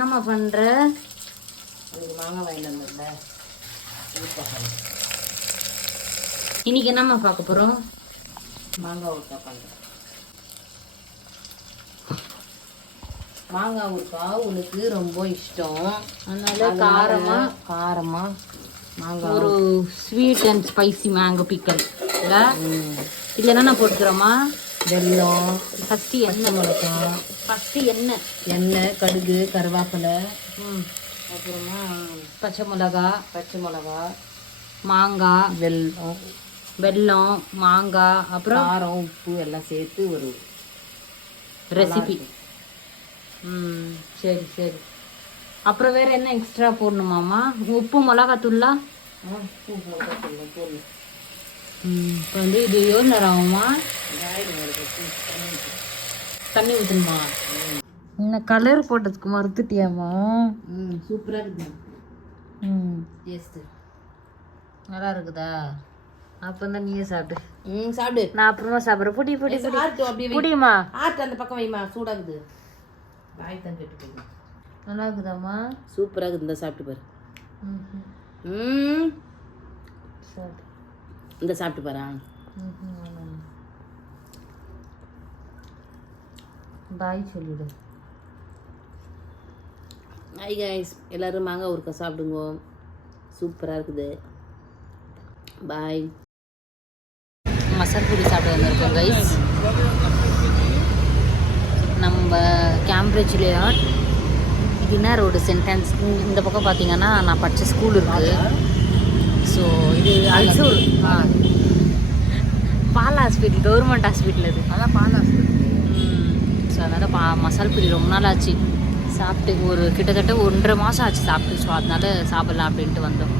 என்னம்மா பண்ற? மாங்காய் வாங்கிட்டு வந்தல. இன்னைக்கு என்னம்மா பார்க்க போறோம்? மாங்காய் ஊறுக்கா பண்றேன். மாங்காய் ஊறுக்கா உனக்கு ரொம்ப இஷ்டம், அதனால காரமா மாங்காய் ஒரு ஸ்வீட் அண்ட் ஸ்பைசி மேங்கோ பிக்கல் இல்ல. இதுல என்னென்ன போட்டுக்கிறோமா? வெல்லம், ஃபர்ஸ்ட் பச்சை மிளகாய், எண்ணெய், கடுகு, கருவேப்பிலை, அப்புறமா பச்சை மிளகாய், மாங்காய், வெல்லம், மாங்காய், அப்புறம் காரம், உப்பு எல்லாம் சேர்த்து ஒரு ரெசிபி. சரி சரி. அப்புறம் வேற என்ன எக்ஸ்ட்ரா போடணுமாமா? உப்பு மிளகாத்தூள்லாம் போடணும். இப்போ வந்து இது எவ்வளோ நேரம் ஆகுமா? தண்ணி ஊற்றணுமா? இந்த கலர் போட்டதுக்கு மறுத்துட்டியாமா? சூப்பராக இருக்குது. டேஸ்ட்டு நல்லா இருக்குதா? அப்போ தான் நீயே சாப்பிடு. சாப்பிடு. நான் அப்புறமா சாப்பிட்றேன். புடி புடி அப்படியே புடிமா. ஆட்டு அந்த பக்கம் வைமா, சூடாகுது. வாய் தான் கெட்டு போகுது. நல்லா இருக்குதாம்மா? சூப்பராக இருக்குது. இந்த சாப்பிட்டு பாரு. சரி. இந்த சாப்பிட்டு பாரு. பாய் சொல்லிடு. ஹாய் கைஸ், எல்லோரும் மாங்காய் ஊறுக்கா சாப்பிடுங்க. சூப்பராக இருக்குது. பாய். மசால் பூரி சாப்பிட வந்திருக்கோம் கைஸ். நம்ம கேம்பிரிட்ஜ் லேஅவுட் தினா ரோடு சென்டென்ஸ். இந்த பக்கம் பார்த்தீங்கன்னா நான் படித்த ஸ்கூல் இருக்குது. ஸோ இது அல்சூர் பால் ஹாஸ்பிட்டல், கவர்மெண்ட் ஹாஸ்பிட்டல் இது. அதான் பால் ஹாஸ்பிட்டல். ஸோ அதனால் மசால் பூரி ரொம்ப நாள் ஆச்சு சாப்பிட்டு. கிட்டத்தட்ட 1.5 மாதம் ஆச்சு சாப்பிட்டு. ஸோ அதனால சாப்பிட்லாம் அப்படின்ட்டு வந்தோம்.